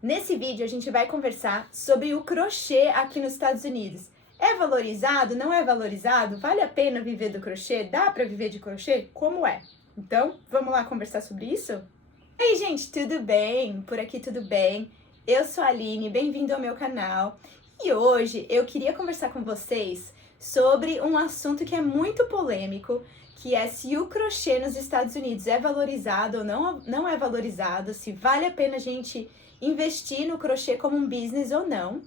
Nesse vídeo a gente vai conversar sobre o crochê aqui nos Estados Unidos. É valorizado? Não é valorizado? Vale a pena viver do crochê? Dá para viver de crochê? Como é? Então, vamos lá conversar sobre isso? E aí, gente, tudo bem? Por aqui tudo bem? Eu sou a Aline, bem-vindo ao meu canal. E hoje eu queria conversar com vocês sobre um assunto que é muito polêmico, que é se o crochê nos Estados Unidos é valorizado ou não é valorizado, se vale a pena a gente investir no crochê como um business ou não.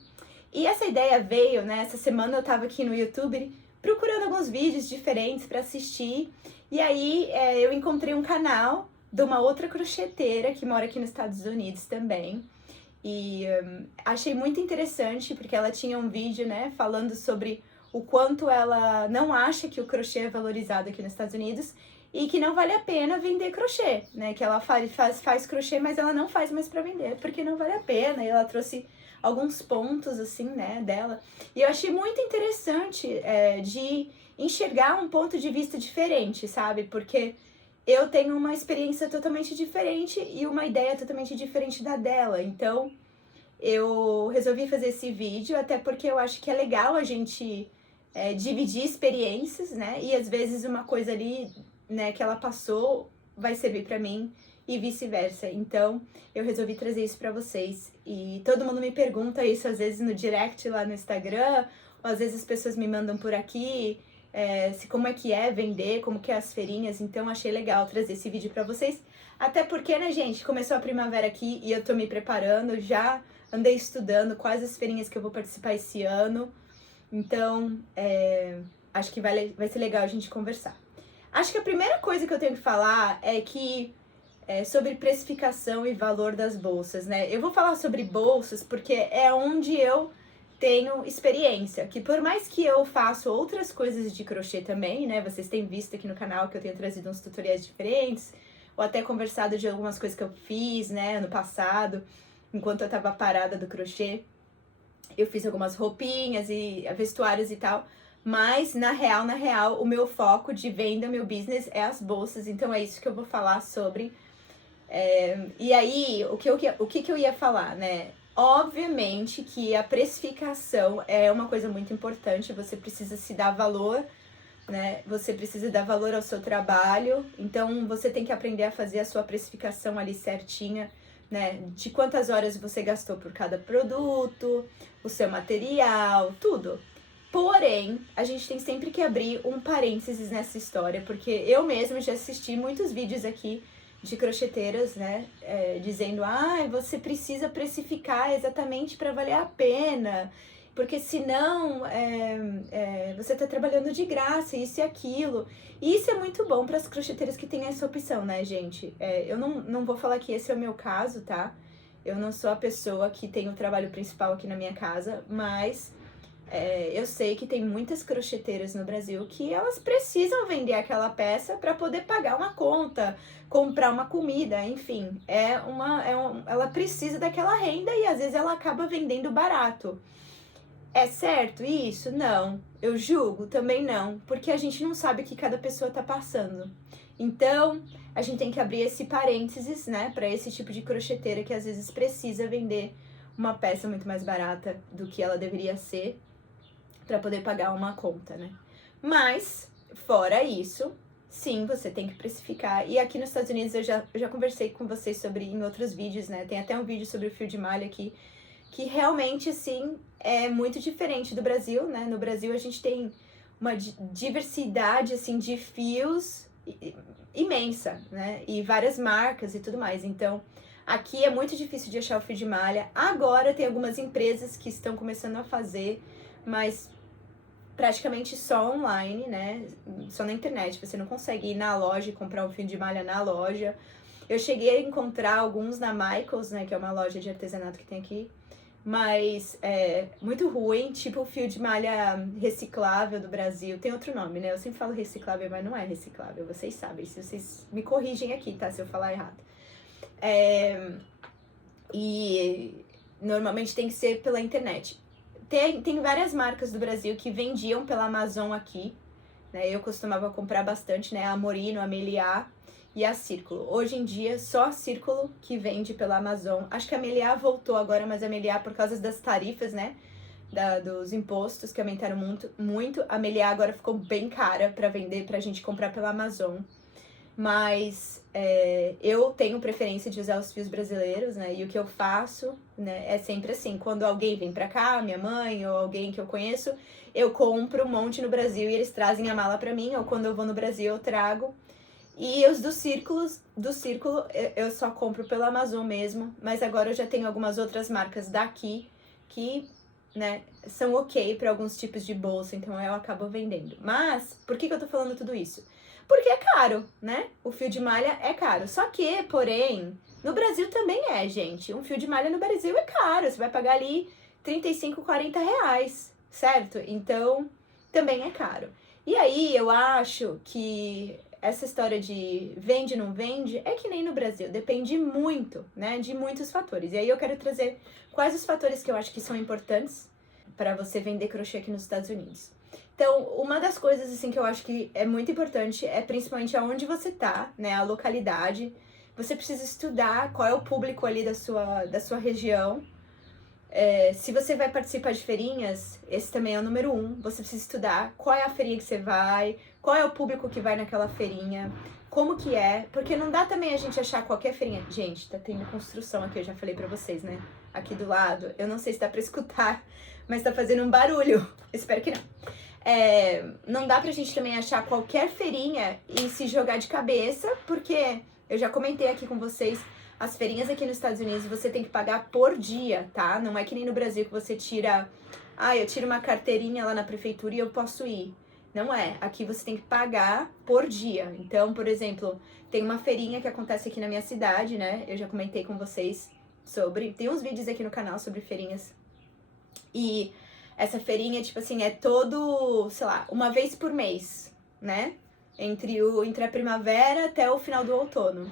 E essa ideia veio, né? Essa semana eu tava aqui no YouTube procurando alguns vídeos diferentes para assistir, e aí eu encontrei um canal de uma outra crocheteira que mora aqui nos Estados Unidos também. E achei muito interessante porque ela tinha um vídeo, né, falando sobre o quanto ela não acha que o crochê é valorizado aqui nos Estados Unidos e que não vale a pena vender crochê, né? Que ela faz crochê, mas ela não faz mais para vender porque não vale a pena. E ela trouxe alguns pontos, assim, né, dela. E eu achei muito interessante de enxergar um ponto de vista diferente, sabe? Porque eu tenho uma experiência totalmente diferente e uma ideia totalmente diferente da dela. Então, eu resolvi fazer esse vídeo, até porque eu acho que é legal a gente dividir experiências, né? E às vezes uma coisa ali, né, que ela passou vai servir pra mim e vice-versa. Então, eu resolvi trazer isso pra vocês. E todo mundo me pergunta isso às vezes no direct lá no Instagram, ou às vezes as pessoas me mandam por aqui, se como é que é vender, como que é as feirinhas. Então, achei legal trazer esse vídeo pra vocês. Até porque, né, gente, começou a primavera aqui e eu tô me preparando, já andei estudando quais as feirinhas que eu vou participar esse ano. Então, acho que vai ser legal a gente conversar. Acho que a primeira coisa que eu tenho que falar é que sobre precificação e valor das bolsas, né? Eu vou falar sobre bolsas porque é onde eu tenho experiência, que por mais que eu faça outras coisas de crochê também, né? Vocês têm visto aqui no canal que eu tenho trazido uns tutoriais diferentes, ou até conversado de algumas coisas que eu fiz, né, ano passado, enquanto eu tava parada do crochê. Eu fiz algumas roupinhas e vestuários e tal, mas na real, o meu foco de venda, meu business é as bolsas, então é isso que eu vou falar sobre. E aí, o que eu ia falar, né? Obviamente que a precificação é uma coisa muito importante, você precisa se dar valor, né? Você precisa dar valor ao seu trabalho, então você tem que aprender a fazer a sua precificação ali certinha, né? De quantas horas você gastou por cada produto, o seu material, tudo. Porém, a gente tem sempre que abrir um parênteses nessa história, porque eu mesma já assisti muitos vídeos aqui de crocheteiras, né, dizendo, você precisa precificar exatamente para valer a pena, porque senão você tá trabalhando de graça, isso e aquilo. E isso é muito bom para as crocheteiras que têm essa opção, né, gente? Eu não vou falar que esse é o meu caso, tá? Eu não sou a pessoa que tem o trabalho principal aqui na minha casa, mas eu sei que tem muitas crocheteiras no Brasil que elas precisam vender aquela peça para poder pagar uma conta, comprar uma comida, enfim. Ela precisa daquela renda e às vezes ela acaba vendendo barato. É certo isso? Não. Eu julgo? Também não, porque a gente não sabe o que cada pessoa tá passando. Então, a gente tem que abrir esse parênteses, né, para esse tipo de crocheteira que às vezes precisa vender uma peça muito mais barata do que ela deveria ser para poder pagar uma conta, né? Mas, fora isso, sim, você tem que precificar. E aqui nos Estados Unidos eu já conversei com vocês sobre em outros vídeos, né? Tem até um vídeo sobre o fio de malha aqui, que realmente, assim, é muito diferente do Brasil, né? No Brasil a gente tem uma diversidade, assim, de fios imensa, né? E várias marcas e tudo mais. Então, aqui é muito difícil de achar o fio de malha. Agora tem algumas empresas que estão começando a fazer, mas praticamente só online, né? Só na internet. Você não consegue ir na loja e comprar um fio de malha na loja. Eu cheguei a encontrar alguns na Michaels, né? Que é uma loja de artesanato que tem aqui. Mas é muito ruim, tipo o fio de malha reciclável do Brasil. Tem outro nome, né? Eu sempre falo reciclável, mas não é reciclável. Vocês sabem. Se vocês me corrigem aqui, tá? Se eu falar errado. E normalmente tem que ser pela internet. Tem várias marcas do Brasil que vendiam pela Amazon aqui, né? Eu costumava comprar bastante, né? A Amorino, a Meliá. e a Círculo. Hoje em dia, só a Círculo que vende pela Amazon. Acho que a Meliá voltou agora, mas a Meliá, por causa das tarifas, né, dos impostos que aumentaram muito, a Meliá agora ficou bem cara para vender, pra gente comprar pela Amazon. Mas eu tenho preferência de usar os fios brasileiros, né? E o que eu faço, né, é sempre assim. Quando alguém vem pra cá, minha mãe ou alguém que eu conheço, eu compro um monte no Brasil e eles trazem a mala pra mim. Ou quando eu vou no Brasil, eu trago. E os do Círculo eu só compro pela Amazon mesmo. Mas agora eu já tenho algumas outras marcas daqui que, né, são ok para alguns tipos de bolsa. Então eu acabo vendendo. Mas, por que eu tô falando tudo isso? Porque é caro, né? O fio de malha é caro. Só que, porém, no Brasil também é, gente. Um fio de malha no Brasil é caro. Você vai pagar ali 35, 40 reais, certo? Então, também é caro. E aí, eu acho que essa história de vende, não vende, é que nem no Brasil. Depende muito, né? De muitos fatores. E aí, eu quero trazer quais os fatores que eu acho que são importantes para você vender crochê aqui nos Estados Unidos. Então, uma das coisas, assim, que eu acho que é muito importante é principalmente aonde você tá, né, a localidade. Você precisa estudar qual é o público ali da sua região. Se você vai participar de feirinhas, esse também é o número 1. Você precisa estudar qual é a feirinha que você vai, qual é o público que vai naquela feirinha, como que é. Porque não dá também a gente achar qualquer feirinha. Gente, tá tendo construção aqui, eu já falei pra vocês, né? Aqui do lado. Eu não sei se dá pra escutar, mas tá fazendo um barulho. Espero que não. Não dá pra gente também achar qualquer feirinha e se jogar de cabeça, porque eu já comentei aqui com vocês, as feirinhas aqui nos Estados Unidos você tem que pagar por dia, tá? Não é que nem no Brasil que você tira, eu tiro uma carteirinha lá na prefeitura e eu posso ir. Não é, aqui você tem que pagar por dia. Então, por exemplo, tem uma feirinha que acontece aqui na minha cidade, né? Eu já comentei com vocês tem uns vídeos aqui no canal sobre feirinhas. E essa feirinha, tipo assim, é todo, sei lá, uma vez por mês, né? Entre a primavera até o final do outono.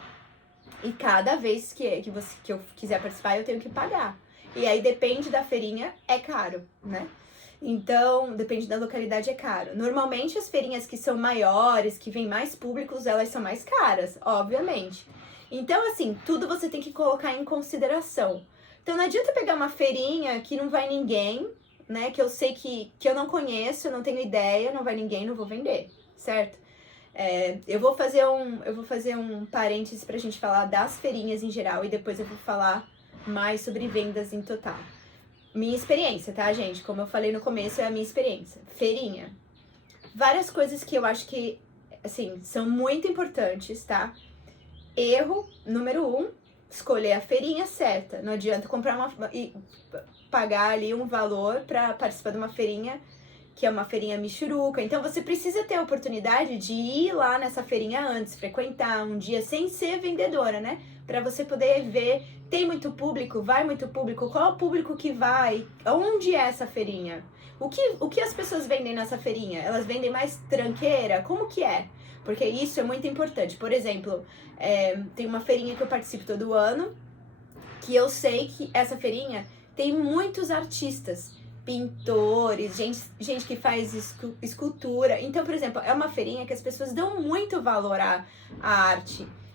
E cada vez que eu quiser participar, eu tenho que pagar. E aí depende da feirinha, é caro, né? Então, depende da localidade, é caro. Normalmente as feirinhas que são maiores, que vêm mais públicos, elas são mais caras, obviamente. Então, assim, tudo você tem que colocar em consideração. Então não adianta pegar uma feirinha que não vai ninguém, né, que eu sei que eu não conheço, eu não tenho ideia, não vai ninguém, não vou vender, certo? Eu vou fazer um parênteses pra gente falar das feirinhas em geral e depois eu vou falar mais sobre vendas em total. Minha experiência, tá, gente? Como eu falei no começo, é a minha experiência. Feirinha. Várias coisas que eu acho que, assim, são muito importantes, tá? Erro número 1, escolher a feirinha certa. Não adianta comprar e pagar ali um valor pra participar de uma feirinha que é uma feirinha michuruca. Então você precisa ter a oportunidade de ir lá nessa feirinha antes, frequentar um dia sem ser vendedora, né? Pra você poder ver, tem muito público, vai muito público, qual é o público que vai, onde é essa feirinha? O que as pessoas vendem nessa feirinha? Elas vendem mais tranqueira? Como que é? Porque isso é muito importante. Por exemplo, tem uma feirinha que eu participo todo ano, que eu sei que essa feirinha tem muitos artistas, pintores, gente que faz escultura. Então, por exemplo, é uma feirinha que as pessoas dão muito valor à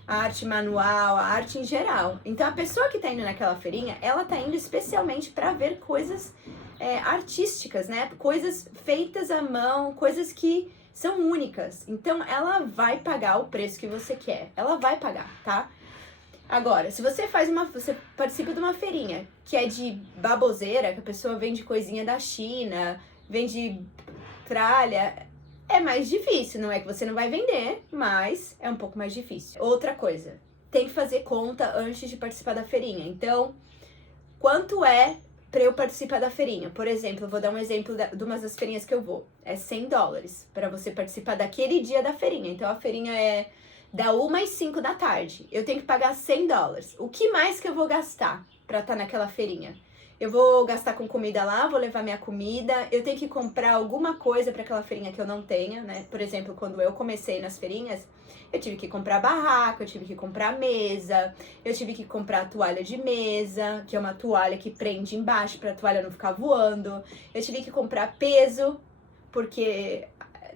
arte manual, a arte em geral. Então, a pessoa que tá indo naquela feirinha, ela tá indo especialmente para ver coisas artísticas, né? Coisas feitas à mão, coisas que são únicas. Então, ela vai pagar o preço que você quer. Ela vai pagar, tá? Agora, se você você participa de uma feirinha que é de baboseira, que a pessoa vende coisinha da China, vende tralha, é mais difícil. Não é que você não vai vender, mas é um pouco mais difícil. Outra coisa, tem que fazer conta antes de participar da feirinha. Então, quanto é pra eu participar da feirinha? Por exemplo, eu vou dar um exemplo de uma das feirinhas que eu vou. É $100 para você participar daquele dia da feirinha. Então, a feirinha é da 1 às 5 da tarde. Eu tenho que pagar $100. O que mais que eu vou gastar pra estar naquela feirinha? Eu vou gastar com comida lá, vou levar minha comida, eu tenho que comprar alguma coisa para aquela feirinha que eu não tenha, né? Por exemplo, quando eu comecei nas feirinhas, eu tive que comprar barraca, eu tive que comprar mesa, eu tive que comprar toalha de mesa, que é uma toalha que prende embaixo para a toalha não ficar voando. Eu tive que comprar peso, porque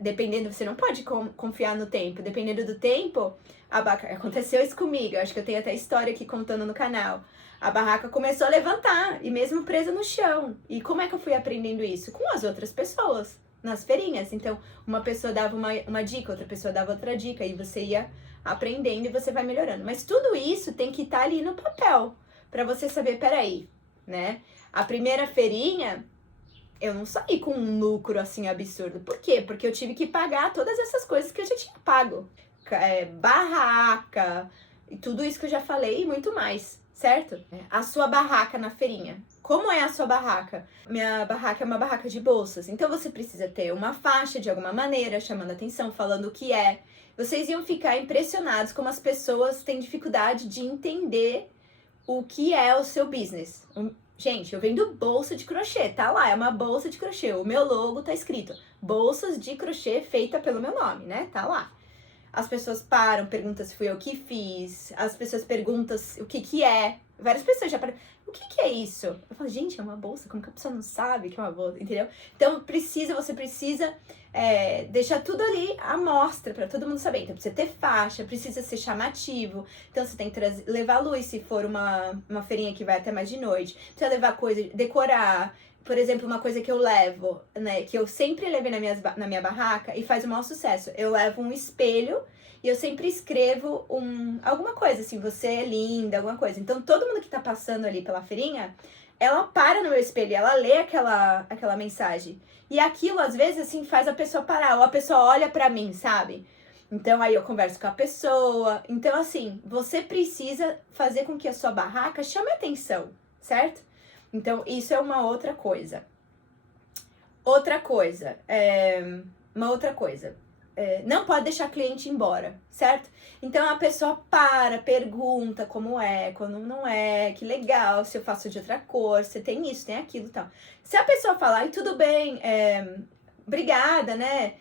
dependendo, você não pode confiar no tempo. Dependendo do tempo, aconteceu isso comigo. Eu acho que eu tenho até história aqui contando no canal. A barraca começou a levantar, e mesmo presa no chão. E como é que eu fui aprendendo isso? Com as outras pessoas, nas feirinhas. Então, uma pessoa dava uma dica, outra pessoa dava outra dica, e você ia aprendendo e você vai melhorando. Mas tudo isso tem que estar ali no papel, pra você saber, peraí, né? A primeira feirinha, eu não saí com um lucro assim absurdo. Por quê? Porque eu tive que pagar todas essas coisas que eu já tinha pago. Barraca, e tudo isso que eu já falei e muito mais, certo? A sua barraca na feirinha. Como é a sua barraca? Minha barraca é uma barraca de bolsas. Então você precisa ter uma faixa de alguma maneira, chamando atenção, falando o que é. Vocês iam ficar impressionados como as pessoas têm dificuldade de entender o que é o seu business. Gente, eu vendo bolsa de crochê, tá lá, é uma bolsa de crochê. O meu logo tá escrito bolsas de crochê feita pelo meu nome, né? Tá lá. As pessoas param, perguntam se fui eu que fiz. As pessoas perguntam o que é. Várias pessoas já param. O que é isso? Eu falo, gente, é uma bolsa. Como que a pessoa não sabe que é uma bolsa? Entendeu? Então, você precisa deixar tudo ali à mostra para todo mundo saber. Então, precisa ter faixa, precisa ser chamativo. Então, você tem que levar luz se for uma feirinha que vai até mais de noite. Precisa levar coisa, decorar. Por exemplo, uma coisa que eu levo, né, que eu sempre levei na minha barraca e faz o maior sucesso. Eu levo um espelho e eu sempre escrevo alguma coisa, assim, você é linda, alguma coisa. Então, todo mundo que tá passando ali pela feirinha, ela para no meu espelho, ela lê aquela mensagem. E aquilo, às vezes, assim, faz a pessoa parar, ou a pessoa olha pra mim, sabe? Então, aí eu converso com a pessoa. Então, assim, você precisa fazer com que a sua barraca chame atenção, certo? Então, isso é uma outra coisa. Uma outra coisa. Não pode deixar cliente embora, certo? Então, a pessoa pergunta como é, quando não é, que legal, se eu faço de outra cor, se tem isso, tem aquilo e tal. Se a pessoa falar, tudo bem, obrigada, né?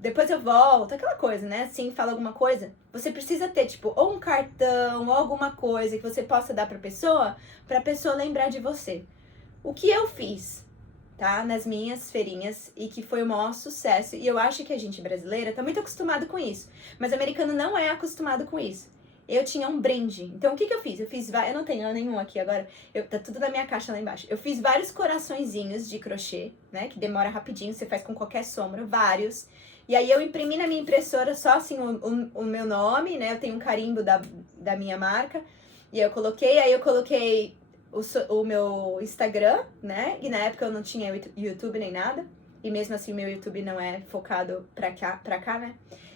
Depois eu volto, aquela coisa, né? Assim, fala alguma coisa. Você precisa ter, tipo, ou um cartão, ou alguma coisa que você possa dar pra pessoa lembrar de você. O que eu fiz, tá? Nas minhas feirinhas, e que foi o maior sucesso. E eu acho que a gente brasileira tá muito acostumado com isso. Mas americano não é acostumado com isso. Eu tinha um brinde. Então, o que eu fiz? Eu não tenho nenhum aqui agora. Tá tudo na minha caixa lá embaixo. Eu fiz vários coraçõezinhos de crochê, né? Que demora rapidinho, você faz com qualquer sombra, vários. E aí eu imprimi na minha impressora só assim o meu nome, né? Eu tenho um carimbo da minha marca. E eu coloquei o meu Instagram, né? E na época eu não tinha YouTube nem nada. E mesmo assim o meu YouTube não é focado pra cá, né?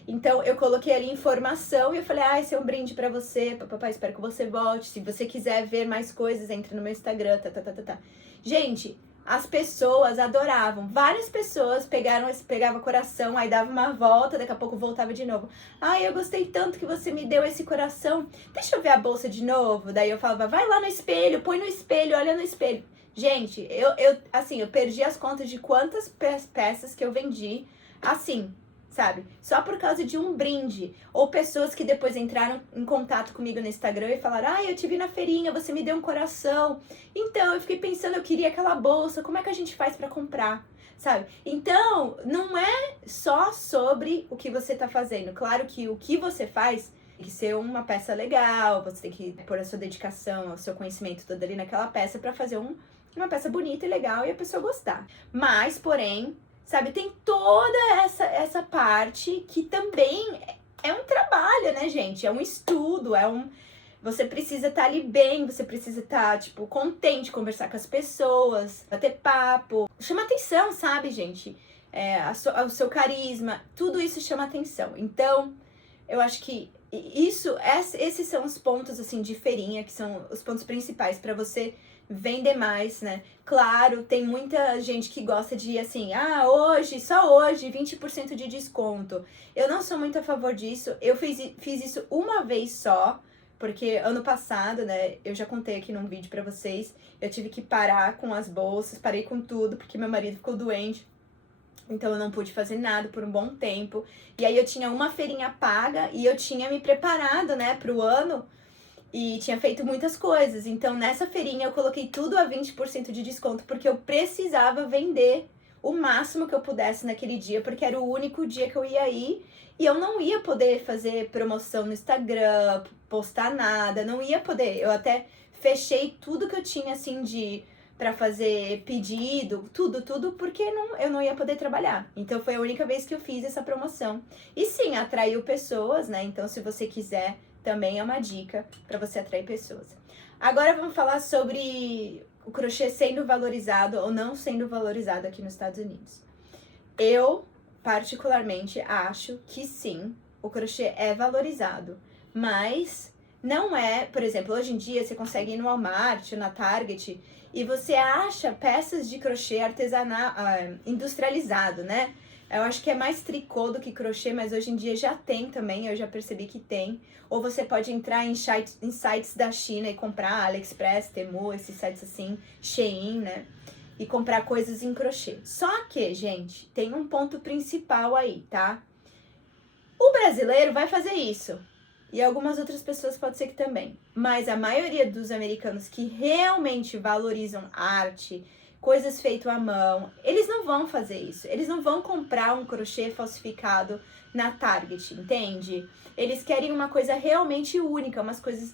Então, eu coloquei ali informação e eu falei, esse é um brinde pra você, papai, espero que você volte. Se você quiser ver mais coisas, entre no meu Instagram, tá. Gente, as pessoas adoravam. Várias pessoas pegavam coração, aí dava uma volta, daqui a pouco voltava de novo. Eu gostei tanto que você me deu esse coração. Deixa eu ver a bolsa de novo. Daí eu falava, vai lá no espelho, põe no espelho, olha no espelho. Gente, eu perdi as contas de quantas peças que eu vendi assim, sabe? Só por causa de um brinde. Ou pessoas que depois entraram em contato comigo no Instagram e falaram, eu te vi na feirinha, você me deu um coração. Então, eu fiquei pensando, eu queria aquela bolsa, como é que a gente faz pra comprar? Sabe? Então, não é só sobre o que você tá fazendo. Claro que o que você faz tem que ser uma peça legal, você tem que pôr a sua dedicação, o seu conhecimento todo ali naquela peça pra fazer uma peça bonita e legal e a pessoa gostar. Mas, porém, sabe, tem toda essa parte que também é um trabalho, né, gente? É um estudo, você precisa estar ali bem, você precisa estar, tipo, contente, conversar com as pessoas, bater papo. Chama atenção, sabe, gente? O seu carisma, tudo isso chama atenção. Então, eu acho que esses são os pontos, assim, de feirinha, que são os pontos principais para você vender mais, né? Claro, tem muita gente que gosta de, assim, só hoje, 20% de desconto. Eu não sou muito a favor disso. Eu fiz isso uma vez só, porque ano passado, né, eu já contei aqui num vídeo pra vocês, eu tive que parar com as bolsas, parei com tudo, porque meu marido ficou doente. Então eu não pude fazer nada por um bom tempo. E aí eu tinha uma feirinha paga e eu tinha me preparado, né, pro ano. E tinha feito muitas coisas. Então, nessa feirinha, eu coloquei tudo a 20% de desconto, porque eu precisava vender o máximo que eu pudesse naquele dia, porque era o único dia que eu ia ir e eu não ia poder fazer promoção no Instagram, postar nada, não ia poder. Eu até fechei tudo que eu tinha assim de para fazer pedido, tudo, porque eu não ia poder trabalhar. Então foi a única vez que eu fiz essa promoção. E sim, atraiu pessoas, né? Então se você quiser, também é uma dica para você atrair pessoas. Agora vamos falar sobre o crochê sendo valorizado ou não sendo valorizado aqui nos Estados Unidos. Eu, particularmente, acho que sim, o crochê é valorizado, mas não é, por exemplo, hoje em dia você consegue ir no Walmart, na Target, e você acha peças de crochê artesanal, industrializado, né? Eu acho que é mais tricô do que crochê, mas hoje em dia já tem também, eu já percebi que tem. Ou você pode entrar em sites da China e comprar, AliExpress, Temu, esses sites assim, Shein, né? E comprar coisas em crochê. Só que, gente, tem um ponto principal aí, tá? O brasileiro vai fazer isso. E algumas outras pessoas pode ser que também. Mas a maioria dos americanos que realmente valorizam arte, coisas feitas à mão, eles não vão fazer isso. Eles não vão comprar um crochê falsificado na Target, entende? Eles querem uma coisa realmente única,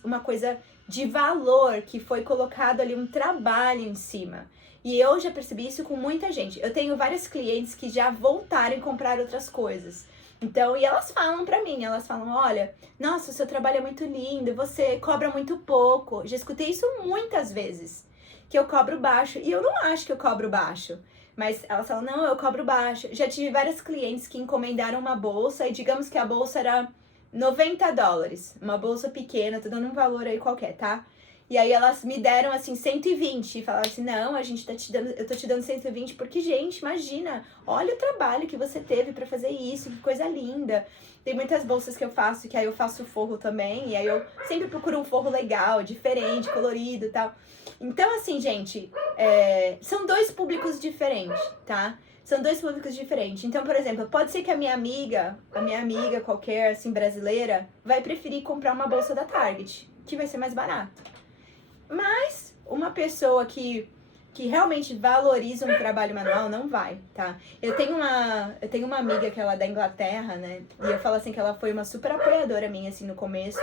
uma coisa de valor, que foi colocado ali um trabalho em cima. E eu já percebi isso com muita gente. Eu tenho várias clientes que já voltaram a comprar outras coisas. Então, e elas falam pra mim, elas falam, olha, nossa, o seu trabalho é muito lindo, você cobra muito pouco. Já escutei isso muitas vezes, que eu cobro baixo, e eu não acho que eu cobro baixo. Mas elas falam, não, eu cobro baixo. Já tive várias clientes que encomendaram uma bolsa, e digamos que a bolsa era $90, uma bolsa pequena, tô dando um valor aí qualquer, tá? E aí elas me deram assim 120 e falaram assim, não, a gente tá te dando, eu tô te dando 120 porque, gente, imagina, olha o trabalho que você teve pra fazer isso, que coisa linda. Tem muitas bolsas que eu faço, que aí eu faço forro também, e aí eu sempre procuro um forro legal, diferente, colorido e tal. Então, assim, gente, são dois públicos diferentes, tá? São dois públicos diferentes. Então, por exemplo, pode ser que a minha amiga qualquer, assim, brasileira, vai preferir comprar uma bolsa da Target, que vai ser mais barato. Mas uma pessoa que realmente valoriza um trabalho manual não vai, tá? Eu tenho uma amiga que ela é da Inglaterra, né? E eu falo assim que ela foi uma super apoiadora minha, assim, no começo.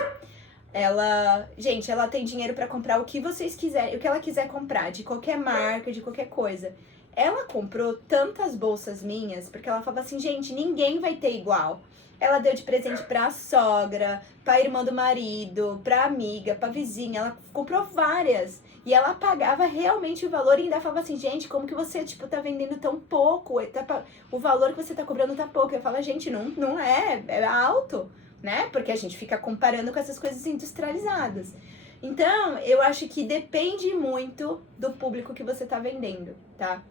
Gente, ela tem dinheiro pra comprar o que vocês quiserem, o que ela quiser comprar, de qualquer marca, de qualquer coisa. Ela comprou tantas bolsas minhas, porque ela falava assim, gente, ninguém vai ter igual. Ela deu de presente pra sogra, pra irmã do marido, pra amiga, pra vizinha. Ela comprou várias. E ela pagava realmente o valor e ainda falava assim, gente, como que você, tipo, tá vendendo tão pouco? O valor que você tá cobrando tá pouco. Eu falo, gente, não é alto, né? Porque a gente fica comparando com essas coisas industrializadas. Então, eu acho que depende muito do público que você tá vendendo, tá?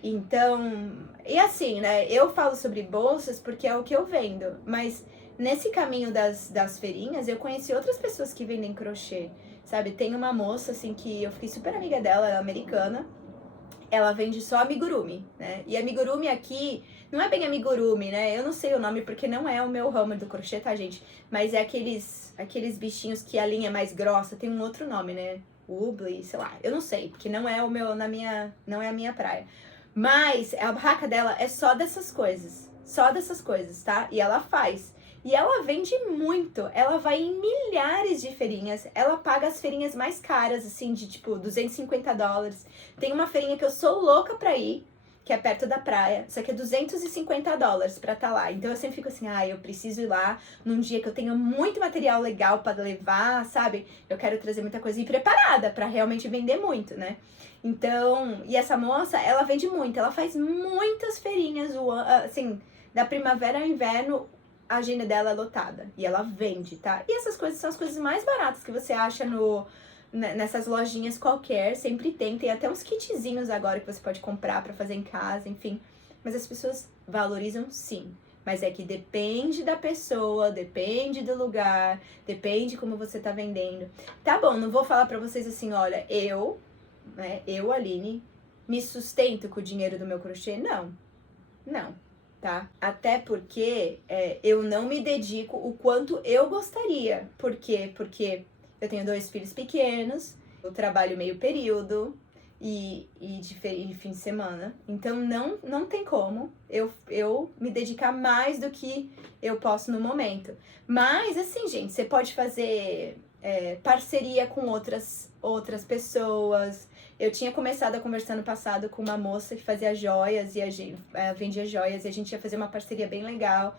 Então, e assim, né? Eu falo sobre bolsas porque é o que eu vendo, mas nesse caminho das feirinhas, eu conheci outras pessoas que vendem crochê, sabe? Tem uma moça, assim, que eu fiquei super amiga dela, ela é americana, ela vende só amigurumi, né? E amigurumi aqui, não é bem amigurumi, né? Eu não sei o nome porque não é o meu ramo do crochê, tá, gente? Mas é aqueles bichinhos que a linha é mais grossa, tem um outro nome, né? Ubli, sei lá, eu não sei, porque não é não é a minha praia. Mas a barraca dela é só dessas coisas, tá? E ela faz. E ela vende muito, ela vai em milhares de feirinhas, ela paga as feirinhas mais caras, assim, de tipo $250. Tem uma feirinha que eu sou louca pra ir, que é perto da praia, só que é $250 pra tá lá. Então eu sempre fico assim, eu preciso ir lá num dia que eu tenho muito material legal pra levar, sabe? Eu quero trazer muita coisa e ir preparada pra realmente vender muito, né? Então, e essa moça, ela vende muito, ela faz muitas feirinhas, assim, da primavera ao inverno, a agenda dela é lotada e ela vende, tá? E essas coisas são as coisas mais baratas que você acha nessas lojinhas qualquer, sempre tem até uns kitzinhos agora que você pode comprar pra fazer em casa, enfim. Mas as pessoas valorizam sim, mas é que depende da pessoa, depende do lugar, depende como você tá vendendo. Tá bom, não vou falar pra vocês assim, olha, eu, Aline, me sustento com o dinheiro do meu crochê? Não, tá? Até porque eu não me dedico o quanto eu gostaria. Por quê? Porque eu tenho 2 filhos pequenos, eu trabalho meio período, e de fim de semana. Então, não tem como eu me dedicar mais do que eu posso no momento. Mas, assim, gente, você pode fazer parceria com outras pessoas. Eu tinha começado a conversar no passado com uma moça que fazia joias e vendia joias e a gente ia fazer uma parceria bem legal.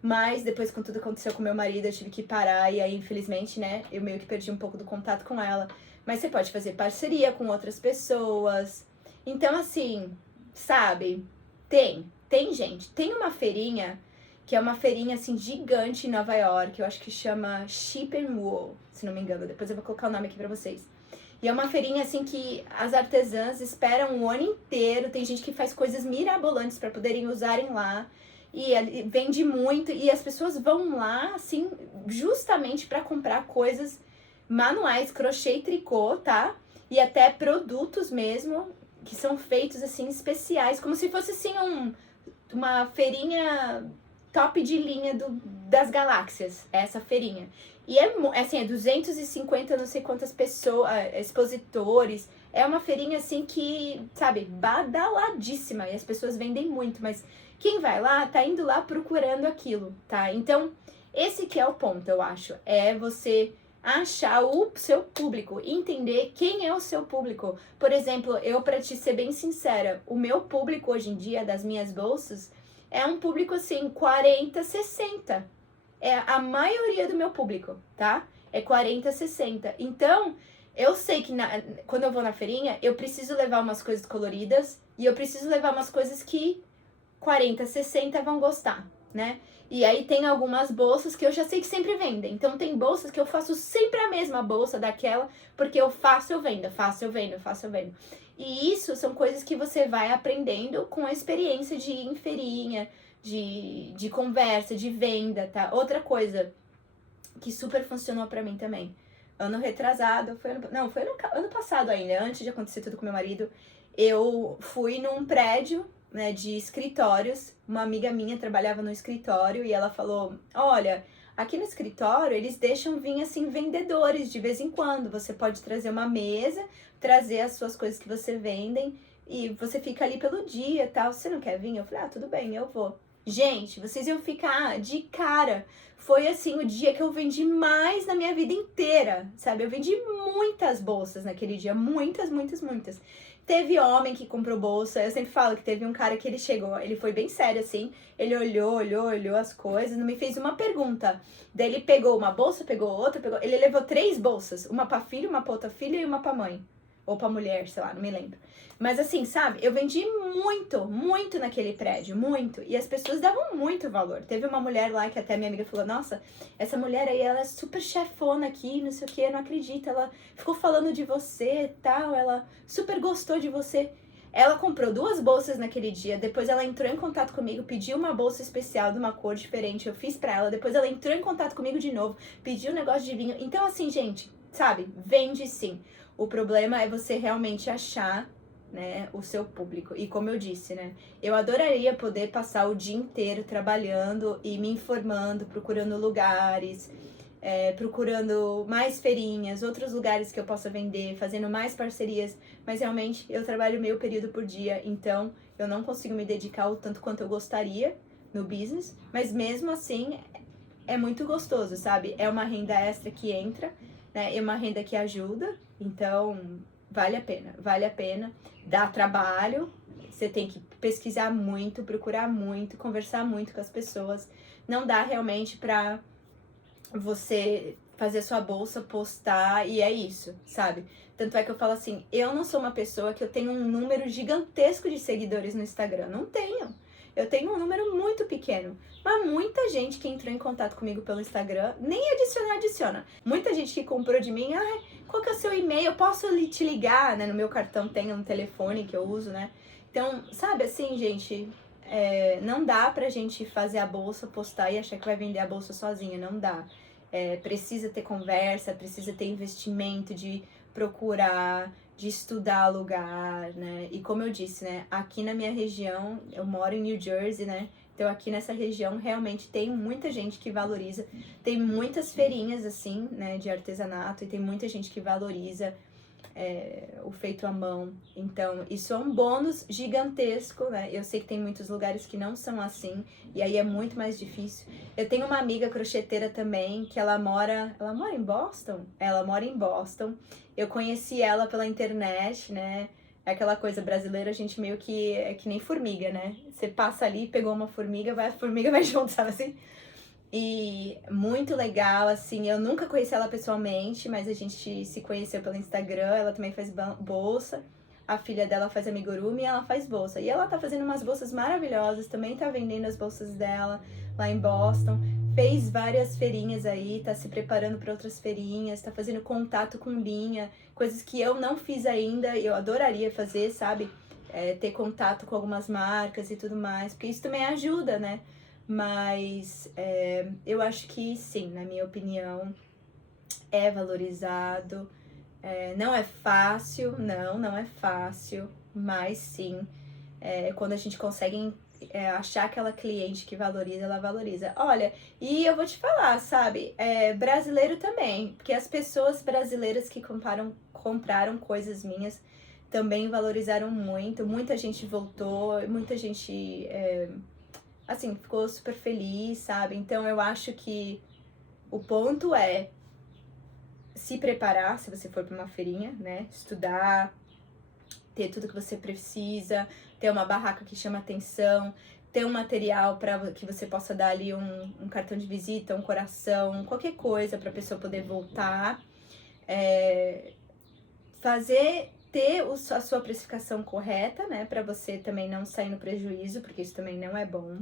Mas depois, com tudo que aconteceu com meu marido, eu tive que parar e aí, infelizmente, né, eu meio que perdi um pouco do contato com ela. Mas você pode fazer parceria com outras pessoas. Então, assim, sabe? Tem gente. Tem uma feirinha, que é uma feirinha, assim, gigante em Nova York. Eu acho que chama Sheep and Wool, se não me engano. Depois eu vou colocar o nome aqui pra vocês. E é uma feirinha, assim, que as artesãs esperam o ano inteiro. Tem gente que faz coisas mirabolantes pra poderem usarem lá. E vende muito. E as pessoas vão lá, assim, justamente pra comprar coisas manuais, crochê e tricô, tá? E até produtos mesmo, que são feitos, assim, especiais. Como se fosse, assim, uma feirinha top de linha das galáxias, essa feirinha. E assim, é 250 não sei quantas pessoas, expositores. É uma feirinha, assim, que, sabe, badaladíssima. E as pessoas vendem muito, mas quem vai lá, tá indo lá procurando aquilo, tá? Então, esse que é o ponto, eu acho. É você achar o seu público, entender quem é o seu público. Por exemplo, pra te ser bem sincera, o meu público hoje em dia, das minhas bolsas, é um público, assim, 40, 60. É a maioria do meu público, tá? É 40, 60. Então, eu sei que quando eu vou na feirinha, eu preciso levar umas coisas coloridas e eu preciso levar umas coisas que 40, 60 vão gostar, né? E aí tem algumas bolsas que eu já sei que sempre vendem. Então tem bolsas que eu faço sempre a mesma bolsa daquela, porque eu faço, eu vendo, faço, eu vendo, faço, eu vendo. E isso são coisas que você vai aprendendo com a experiência de ir em feirinha, de conversa, de venda, tá? Outra coisa que super funcionou pra mim também. Ano retrasado, foi ano passado ainda, antes de acontecer tudo com meu marido, eu fui num prédio, né, de escritórios. Uma amiga minha trabalhava no escritório e ela falou, olha, aqui no escritório eles deixam vir, assim, vendedores de vez em quando. Você pode trazer uma mesa, trazer as suas coisas que você vendem e você fica ali pelo dia e tal. Você não quer vir? Eu falei, tudo bem, eu vou. Gente, vocês iam ficar de cara. Foi, assim, o dia que eu vendi mais na minha vida inteira, sabe? Eu vendi muitas bolsas naquele dia, muitas, muitas, muitas. Teve homem que comprou bolsa, eu sempre falo que teve um cara que ele chegou, ele foi bem sério assim, ele olhou as coisas, não me fez uma pergunta. Daí ele pegou uma bolsa, pegou outra, ele levou 3 bolsas, uma pra filho, uma pra outra filha e uma pra mãe. Ou pra mulher, sei lá, não me lembro. Mas assim, sabe, eu vendi muito, muito naquele prédio, muito. E as pessoas davam muito valor. Teve uma mulher lá que até minha amiga falou, nossa, essa mulher aí, ela é super chefona aqui, não sei o que, não acredito. Ela ficou falando de você e tal, ela super gostou de você. Ela comprou 2 bolsas naquele dia, depois ela entrou em contato comigo, pediu uma bolsa especial de uma cor diferente, eu fiz pra ela, depois ela entrou em contato comigo de novo, pediu um negócio de vinho. Então assim, gente, sabe, vende sim. O problema é você realmente achar, né, o seu público. E como eu disse, né, eu adoraria poder passar o dia inteiro trabalhando e me informando, procurando lugares, procurando mais feirinhas, outros lugares que eu possa vender, fazendo mais parcerias, mas realmente eu trabalho meio período por dia, então eu não consigo me dedicar o tanto quanto eu gostaria no business, mas mesmo assim é muito gostoso, sabe? É uma renda extra que entra, né? É uma renda que ajuda, então vale a pena, dá trabalho, você tem que pesquisar muito, procurar muito, conversar muito com as pessoas, não dá realmente pra você fazer sua bolsa, postar e é isso, sabe? Tanto é que eu falo assim, eu não sou uma pessoa que eu tenho um número gigantesco de seguidores no Instagram, não tenho. Eu tenho um número muito pequeno, mas muita gente que entrou em contato comigo pelo Instagram, nem adiciona. Muita gente que comprou de mim, qual que é o seu e-mail? Eu posso te ligar, né? No meu cartão tem um telefone que eu uso, né? Então, sabe assim, gente, não dá pra gente fazer a bolsa, postar e achar que vai vender a bolsa sozinha, não dá. Precisa ter conversa, precisa ter investimento de procurar, de estudar lugar, né? E como eu disse, né? Aqui na minha região, eu moro em New Jersey, né? Então aqui nessa região realmente tem muita gente que valoriza. Tem muitas feirinhas assim, né? De artesanato e tem muita gente que valoriza. o feito à mão. Então, isso é um bônus gigantesco, né? Eu sei que tem muitos lugares que não são assim, e aí é muito mais difícil. Eu tenho uma amiga crocheteira também, que ela mora em Boston? Ela mora em Boston. Eu conheci ela pela internet, né? É aquela coisa brasileira, a gente meio que é que nem formiga, né? Você passa ali, pegou uma formiga, a formiga vai junto, sabe assim? E muito legal, assim, eu nunca conheci ela pessoalmente, mas a gente se conheceu pelo Instagram, ela também faz bolsa, a filha dela faz amigurumi e ela faz bolsa. E ela tá fazendo umas bolsas maravilhosas, também tá vendendo as bolsas dela lá em Boston, fez várias feirinhas aí, tá se preparando para outras feirinhas, tá fazendo contato com linha, coisas que eu não fiz ainda, eu adoraria fazer, sabe? Ter contato com algumas marcas e tudo mais, porque isso também ajuda, né? Mas eu acho que sim, na minha opinião, é valorizado. Não é fácil, não é fácil, mas sim, quando a gente consegue achar aquela cliente que valoriza, ela valoriza. Olha, e eu vou te falar, sabe, brasileiro também, porque as pessoas brasileiras que compraram coisas minhas também valorizaram muito, muita gente voltou, muita gente assim, ficou super feliz, sabe? Então eu acho que o ponto é se preparar, se você for para uma feirinha, né? Estudar, ter tudo que você precisa, ter uma barraca que chama atenção, ter um material para que você possa dar ali um cartão de visita, um coração, qualquer coisa para a pessoa poder voltar. Ter a sua precificação correta, né? Para você também não sair no prejuízo, porque isso também não é bom.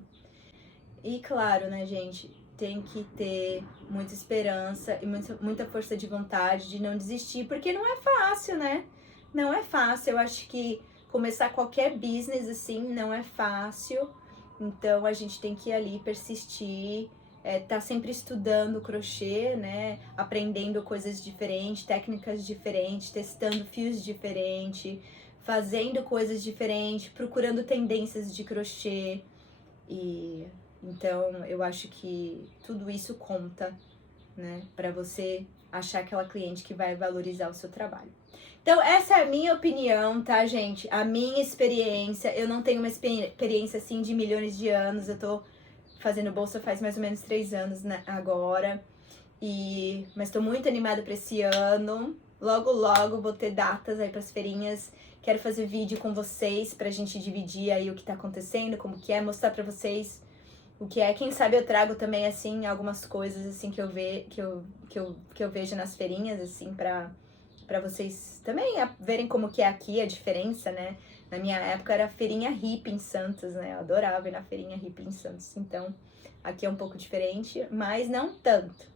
E claro, né, gente, tem que ter muita esperança e muita força de vontade de não desistir, porque não é fácil, né? Não é fácil. Eu acho que começar qualquer business assim não é fácil. Então a gente tem que ir ali persistir, tá sempre estudando crochê, né? Aprendendo coisas diferentes, técnicas diferentes, testando fios diferentes, fazendo coisas diferentes, procurando tendências de crochê. E então eu acho que tudo isso conta, né, para você achar aquela cliente que vai valorizar o seu trabalho. Então essa é a minha opinião, tá, gente? A minha experiência. Eu não tenho uma experiência assim de milhões de anos. Eu tô fazendo bolsa faz mais ou menos 3 anos, né, agora. Mas tô muito animada para esse ano. Logo, logo vou ter datas aí pras feirinhas. Quero fazer vídeo com vocês pra gente dividir aí o que tá acontecendo, como que é, mostrar pra vocês o que é. Quem sabe eu trago também, assim, algumas coisas, assim, que eu vejo nas feirinhas, assim, pra vocês também verem como que é aqui, a diferença, né? Na minha época era a feirinha hippie em Santos, né? Eu adorava ir na feirinha hippie em Santos. Então, aqui é um pouco diferente, mas não tanto.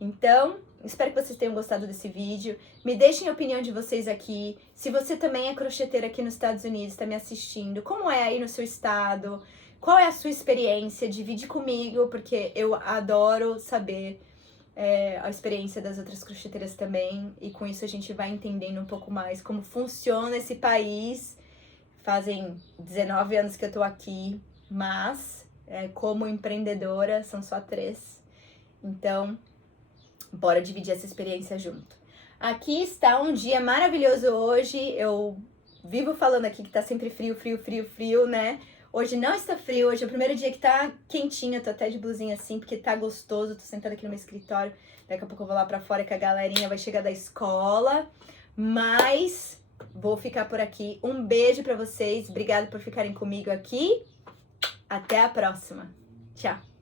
Então, espero que vocês tenham gostado desse vídeo. Me deixem a opinião de vocês aqui. Se você também é crocheteira aqui nos Estados Unidos, está me assistindo, como é aí no seu estado? Qual é a sua experiência? Divide comigo, porque eu adoro saber a experiência das outras crocheteiras também. E com isso a gente vai entendendo um pouco mais como funciona esse país. Fazem 19 anos que eu tô aqui, mas como empreendedora são só 3. Então, bora dividir essa experiência junto. Aqui está um dia maravilhoso hoje. Eu vivo falando aqui que tá sempre frio, frio, frio, frio, né? Hoje não está frio, hoje é o primeiro dia que tá quentinho. Eu tô até de blusinha assim, porque tá gostoso. Tô sentada aqui no meu escritório. Daqui a pouco eu vou lá pra fora que a galerinha vai chegar da escola. Mas vou ficar por aqui. Um beijo pra vocês. Obrigada por ficarem comigo aqui. Até a próxima. Tchau.